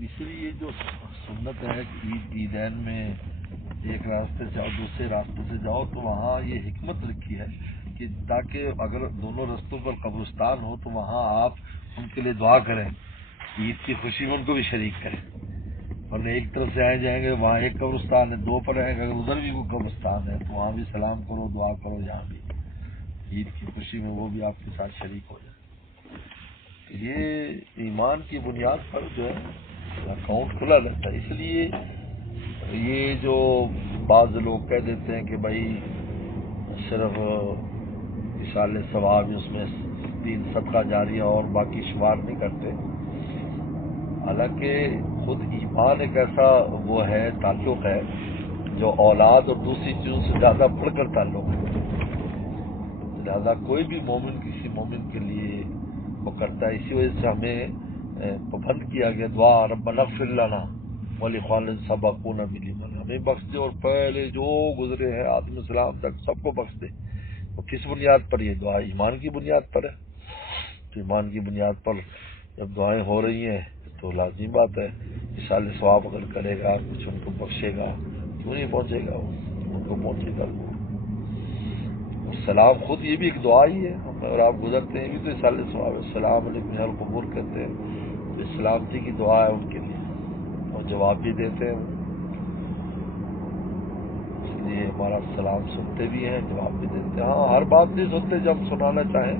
اس لیے یہ جو سنت ہے عیدین میں ایک راستے سے جاؤ دوسرے راستے سے جاؤ، تو وہاں یہ حکمت رکھی ہے کہ تاکہ اگر دونوں رستوں پر قبرستان ہو تو وہاں آپ ان کے لیے دعا کریں، عید کی خوشی میں ان کو بھی شریک کریں، ورنہ ایک طرف سے آئے جائیں گے وہاں ایک قبرستان ہے، دو پر رہیں گے، اگر ادھر بھی کوئی قبرستان ہے تو وہاں بھی سلام کرو، دعا کرو، جہاں بھی عید کی خوشی میں وہ بھی آپ کے ساتھ شریک ہو جائے۔ یہ ایمان کی بنیاد پر جو ہے اکاؤنٹ کھلا رہتا ہے۔ اس لیے یہ جو بعض لوگ کہہ دیتے ہیں کہ بھائی صرف ایصال ثواب، اس میں 3 صدقہ جاریہ اور باقی شمار نہیں کرتے، حالانکہ خود ایمان ایک ایسا وہ ہے، تعلق ہے جو اولاد اور دوسری چیزوں سے زیادہ بڑھ کر تعلق ہے، لہذا کوئی بھی مومن کسی مومن کے لیے وہ کرتا ہے۔ اسی وجہ سے ہمیں پابند کیا گیا دعا ربنا اغفر لنا ولاخواننا الذین سبقونا بالایمان، ہمیں بخش دے اور پہلے جو گزرے ہیں آدم السلام تک سب کو بخش دے۔ وہ کس بنیاد پر؟ یہ دعا ایمان کی بنیاد پر ہے۔ تو ایمان کی بنیاد پر جب دعائیں ہو رہی ہیں تو لازمی بات ہے ایصال ثواب اگر کرے گا، کچھ ان کو بخشے گا، کیوں نہیں پہنچے گا، ان کو پہنچے گا۔ اور سلام خود یہ بھی ایک دعا ہی ہے، اور آپ گزرتے ہیں بھی تو ایصال ثواب ہے، السلام علیکم یا القبور کہتے ہیں، تو سلامتی کی دعا ہے ان کے لیے، اور جواب بھی دیتے ہیں، اس لیے ہمارا سلام سنتے بھی ہیں، جواب بھی دیتے ہیں۔ ہاں ہر بات نہیں سنتے جب ہم سنانا چاہیں،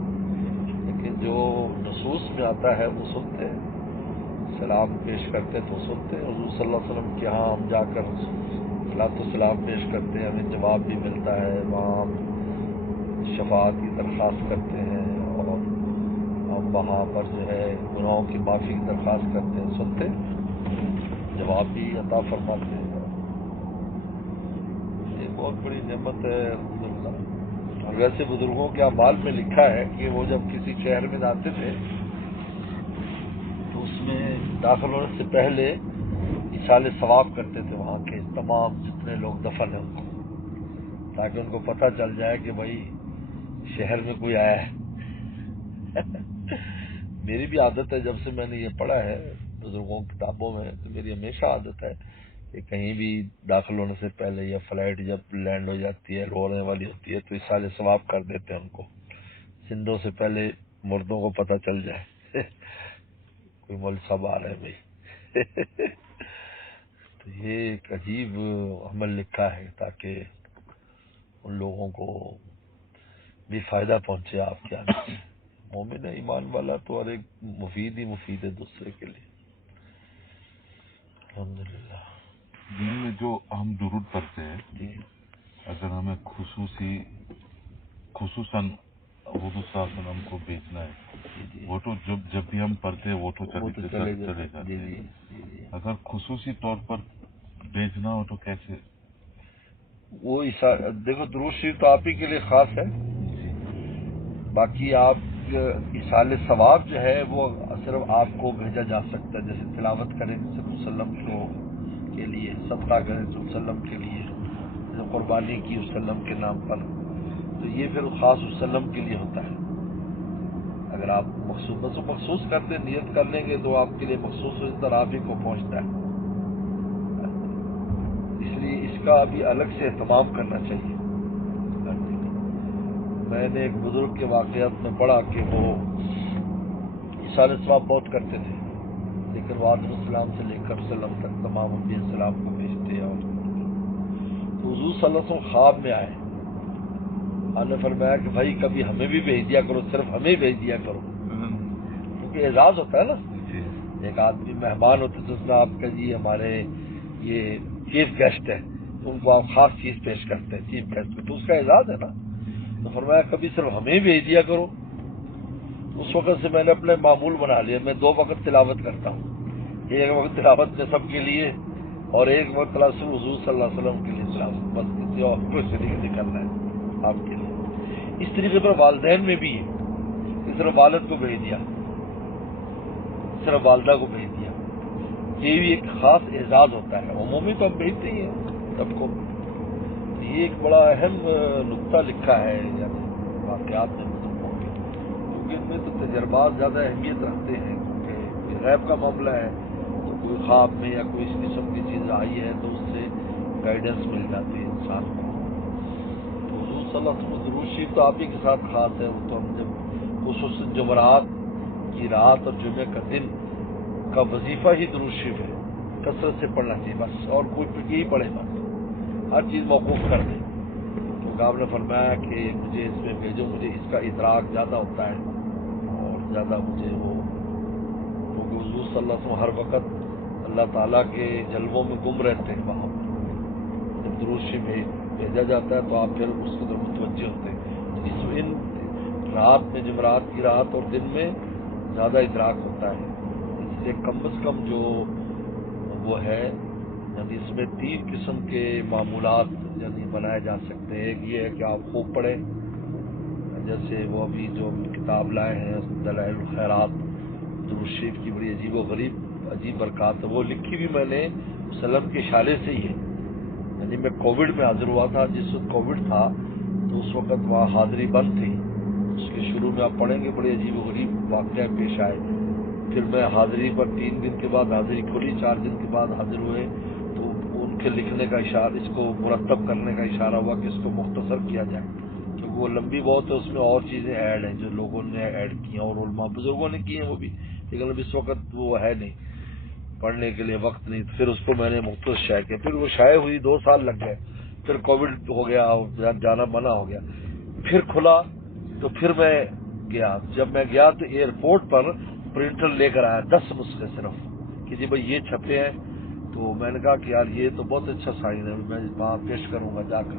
لیکن جو نصوص میں آتا ہے وہ سنتے ہیں، سلام پیش کرتے تو سنتے ہیں۔ حضور صلی اللہ علیہ وسلم کے ہاں ہم جا کر صلاۃ و سلام پیش کرتے ہیں، ہمیں جواب بھی ملتا ہے، وہاں ہم شفاعت کی درخواست کرتے ہیں، اور ہم وہاں پر جو ہے گناہوں کی معافی کی درخواست کرتے ہیں، سنتے ہیں، جواب بھی عطا فرماتے ہیں۔ یہ بہت بڑی نعمت ہے الحمدللہ۔ اور ویسے بزرگوں کے اعمال میں لکھا ہے کہ وہ جب کسی شہر میں جاتے تھے تو اس میں داخل ہونے سے پہلے ایصال ثواب کرتے تھے وہاں کے تمام جتنے لوگ دفن ہیں ان کو، تاکہ ان کو پتہ چل جائے کہ بھائی شہر میں کوئی آیا ہے۔ میری بھی عادت ہے، جب سے میں نے یہ پڑھا ہے بزرگوں کی کتابوں میں، تو میری ہمیشہ عادت ہے کہ کہیں بھی داخل ہونے سے پہلے یا فلائٹ جب لینڈ ہو جاتی ہے، رونے والی ہوتی ہے، تو ایصال ثواب کر دیتے ہیں ان کو، زندوں سے پہلے مردوں کو پتہ چل جائے کوئی مول صاحب آ رہے ہیں بھائی۔ تو یہ ایک عجیب عمل لکھا ہے تاکہ ان لوگوں کو بھی فائدہ پہنچے آپ کے آنے سے۔ مومن ایمان والا تو ہر ایک مفید ہی مفید ہے دوسرے کے لیے، الحمدللہ۔ دن میں جو ہم درود پڑھتے ہیں، جی اگر ہمیں خصوصاً حضور صلی اللہ علیہ وسلم کو بھیجنا ہے، جی وہ تو جب بھی ہم پڑھتے ہیں وہ تو چلے جاتے جاتے جی ہیں، جی جی جی۔ اگر خصوصی طور پر بھیجنا ہو تو کیسے؟ وہ دیکھو درود شریف تو آپ ہی کے لیے خاص ہے، جی باقی آپ ایصال ثواب جو ہے وہ صرف آپ کو بھیجا جا سکتا ہے، جیسے تلاوت کریں صلی اللہ علیہ وسلم کے لیے، صدقہ کریں صلی اللہ علیہ وسلم کے لیے، جیسے قربانی کی وسلم کے نام پر، تو یہ پھر خاص وسلم کے لیے ہوتا ہے۔ اگر آپ مخصوص کرتے نیت کر لیں گے تو آپ کے لیے مخصوص اس طرح آپ ہی کو پہنچتا ہے، اس لیے اس کا بھی الگ سے اہتمام کرنا چاہیے۔ میں نے ایک بزرگ کے واقعات میں پڑھا کہ وہ ایصال ثواب بہت کرتے تھے، لیکن وہ آدم السلام سے لے کر وسلم تک تمام انبیاء السلام کو بھیجتے، اور تو حضور صلی اللہ علیہ وسلم خواب میں آئے، آپ نے فرمایا کہ بھائی کبھی ہمیں بھی بھیج دیا کرو، صرف ہمیں بھیج دیا کرو، کیونکہ اعزاز ہوتا ہے نا، ایک آدمی مہمان ہوتے تو اس میں آپ کا جی ہمارے یہ چیف گیسٹ ہے، تو ان کو آپ خاص چیز پیش کرتے ہیں، چیف گیسٹ تو اس کا اعزاز ہے نا، تو فرمایا کبھی صرف ہمیں بھیج دیا کرو۔ اس وقت سے میں نے اپنے معمول بنا لیا، میں 2 وقت تلاوت کرتا ہوں، ایک وقت تلاوت میں سب کے لیے، اور ایک وقت صرف حضور صلی اللہ علیہ وسلم کے لیے تلاوت، بس کسی اور کو شریک نہیں کرنا ہے آپ کے لیے۔ اس طریقے پر والدین میں بھی ہے کہ صرف والد کو بھیج دیا، صرف والدہ کو بھیج دیا، یہ بھی ایک خاص اعزاز ہوتا ہے، عمومی تو ہم بھیجتے ہی ہیں سب کو۔ یہ ایک بڑا اہم نقطہ لکھا ہے یعنی واقعات میں بزرگوں کے، کیونکہ ان میں تو تجربات زیادہ اہمیت رکھتے ہیں، کیونکہ غیب کا معاملہ ہے، تو کوئی خواب میں یا کوئی اس قسم کی چیز آئی ہے تو اس سے گائیڈنس مل جاتی ہے انسان کو. تو حضور صلی اللہ علیہ وسلم درود شریف تو آپ ہی کے ساتھ خاص ہے. وہ تو ہم جب خصوصاً جمعرات کی رات اور جمعے کا دن کا وظیفہ ہی درود شریف ہے, کثرت سے پڑھنا چاہیے بس, اور کوئی یہی پڑھے بس, ہر چیز موقوف کر دیں. کیونکہ آپ نے فرمایا کہ مجھے اس میں بھیجو, مجھے اس کا ادراک زیادہ ہوتا ہے اور زیادہ مجھے وہ, کیونکہ حضور صلی اللہ علیہ وسلم ہر وقت اللہ تعالیٰ کے جلووں میں گم رہتے ہیں. وہاں جب درود شریف بھیجا جاتا ہے تو آپ پھر اس کی طرف متوجہ ہوتے ہیں. تو ان رات میں, جمعرات کی رات اور دن میں زیادہ ادراک ہوتا ہے. اس لیے کم از کم جو وہ ہے, یعنی اس میں 3 قسم کے معمولات یعنی بنائے جا سکتے ہیں. ایک یہ ہے کہ آپ خوب پڑھیں, جیسے وہ ابھی جو کتاب لائے ہیں دلائل الخیرات, درود شریف کی بڑی عجیب و غریب عجیب برکات ہے. وہ لکھی بھی میں نے وسلم کے اشارے سے ہی ہے. یعنی میں کووڈ میں حاضر ہوا تھا, جس وقت کووڈ تھا تو اس وقت وہاں حاضری بند تھی. اس کے شروع میں آپ پڑھیں گے بڑے عجیب و غریب واقعہ پیش آئے. پھر میں حاضری پر 3 دن کے بعد حاضری کھلی, 4 دن کے بعد حاضر ہوئے تو ان کے لکھنے کا اشارہ, اس کو مرتب کرنے کا اشارہ ہوا کہ اس کو مختصر کیا جائے, کیونکہ وہ لمبی بہت ہے. اس میں اور چیزیں ایڈ ہیں جو لوگوں نے ایڈ کی ہیں اور علماء بزرگوں نے کی ہیں وہ بھی, لیکن اب اس وقت وہ ہے نہیں, پڑھنے کے لیے وقت نہیں. پھر اس کو میں نے مختصر شائع کیا. پھر وہ شائع ہوئی, 2 سال لگ گئے. پھر کووڈ ہو گیا, جانا منع ہو گیا. پھر کھلا تو پھر میں گیا. جب میں گیا تو ایئرپورٹ پر پرنٹر لے کر آیا 10 نسخے صرف, کہ جی بھائی یہ چھپے ہیں. تو میں نے کہا کہ یار یہ تو بہت اچھا سائن ہے, میں وہاں پیش کروں گا جا کر.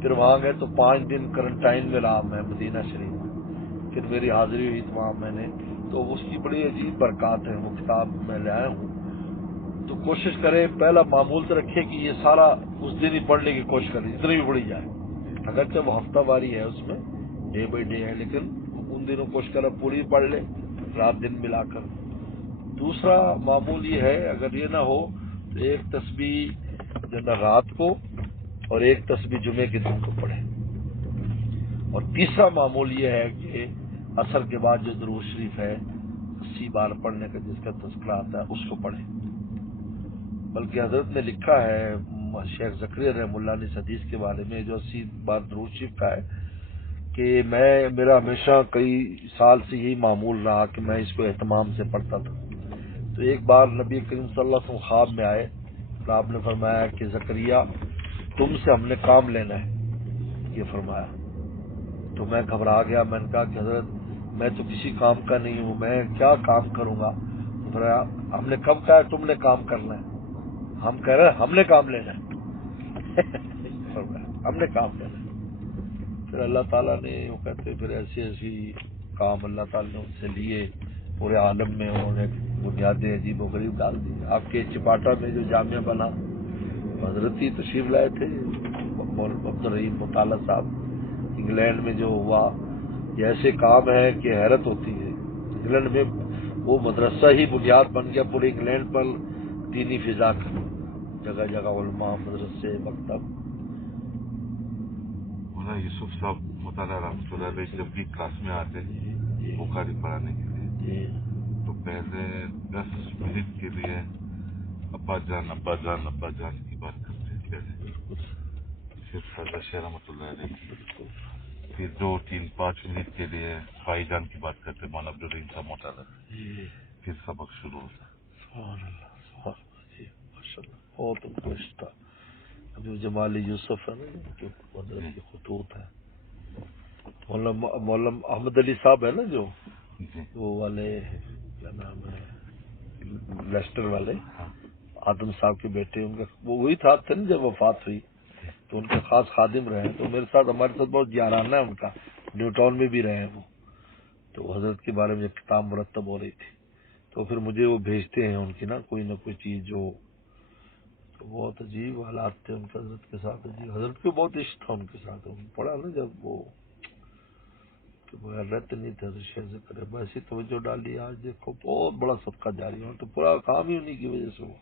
پھر وہاں گئے تو 5 دن کرنٹائن میں رہا میں مدینہ شریف میں. پھر میری حاضری ہوئی تو وہاں میں نے, تو اس کی بڑی عجیب برکات ہے. وہ کتاب میں لے آیا ہوں. تو کوشش کرے, پہلا معمول تو رکھے کہ یہ سارا اس دن ہی پڑھنے کی کوشش کرے جتنی بھی پڑھی جائے. اگرچہ وہ ہفتہ واری ہے, اس میں ڈے بائی ڈے ہے, لیکن ان دنوں کوشش کرے پوری پڑھ لے رات دن ملا کر. دوسرا معمول یہ ہے, اگر یہ نہ ہو تو ایک تسبیح جو نہ رات کو اور ایک تسبیح جمعے کے دن کو پڑھے. اور تیسرا معمول یہ ہے کہ عصر کے بعد جو درود شریف ہے 80 بار پڑھنے کا, جس کا تذکرہ آتا ہے, اس کو پڑھے. بلکہ حضرت نے لکھا ہے شیخ زکریا رحمہ اللہ نے اس حدیث کے بارے میں جو 80 بار درود شریف کا ہے, کہ میرا ہمیشہ کئی سال سے یہی معمول رہا کہ میں اس کو اہتمام سے پڑھتا تھا. تو ایک بار نبی کریم صلی اللہ علیہ وسلم خواب میں آئے تو آپ نے فرمایا کہ زکریا تم سے ہم نے کام لینا ہے, یہ فرمایا. تو میں گھبرا گیا. میں نے کہا کہ حضرت میں تو کسی کام کا نہیں ہوں, میں کیا کام کروں گا. تو فرمایا ہم نے کب کہا تم نے کام کرنا ہے, ہم کہہ رہے ہیں ہم نے کام لینا ہے. ہم نے کام لینا ہے. پھر اللہ تعالیٰ نے وہ کہتے پھر ایسی کام اللہ تعالیٰ نے ان سے لیے پورے عالم میں, انہوں نے بنیادیں عجیب و غریب ڈال دی. آپ کے چپاٹا میں جو جامعہ بنا حضرت ہی تشریف لائے تھے, عبدالرحیم مطالعہ صاحب. انگلینڈ میں جو ہوا یہ ایسے کام ہے کہ حیرت ہوتی ہے. انگلینڈ میں وہ مدرسہ ہی بنیاد بن گیا پورے انگلینڈ پر, دینی فضا کا, جگہ جگہ علماء, مدرسے, مکتب. یوسف صاحب مطالعہ رحمۃ اللہ علیہ جب بھی کلاس میں آتے بخاری پڑھانے کے لیے تو پہلے 10 منٹ کے لیے ابا جان ابا جان ابا جان کی بات کرتے پہلے, پھر سردار شاہ رحمۃ اللہ علیہ کی, پھر 2, 3, 5 منٹ کے لیے بھائی جان کی بات کرتے مولانا عبدالرحیم صاحب مطالعہ, پھر سبق شروع ہوتا. بہت خوش تھا. ابھی جمال یوسف ہے نا جو حضرت کی خطوط ہے, مولانا احمد علی صاحب ہے نا جو وہ والے کیا نام ہے لیسٹر والے, آدم صاحب کے بیٹے, ان کا وہی تھے نا جب وفات ہوئی تو ان کے خاص خادم رہے. تو میرے ساتھ ہمارے ساتھ بہت یارانہ ہے ان کا, نیو ٹاؤن میں بھی رہے ہیں وہ. تو حضرت کے بارے میں کتاب مرتب ہو رہی تھی تو پھر مجھے وہ بھیجتے ہیں ان کی نا کوئی نہ کوئی چیز جو, تو بہت عجیب حالات تھے ان کے حضرت کے ساتھ. عجیب, حضرت کو بہت عشق تھا ان کے ساتھ. پڑھا نا جب وہ کہ بغیر رہتے نہیں تھے شیخ زکریا, ایسی توجہ ڈالی. آج دیکھو بہت بڑا صدقہ جاری ہو, تو پورا کام ہی انہیں کی وجہ سے وہ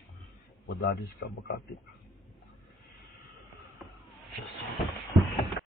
مدارس کا, مکاتب کا.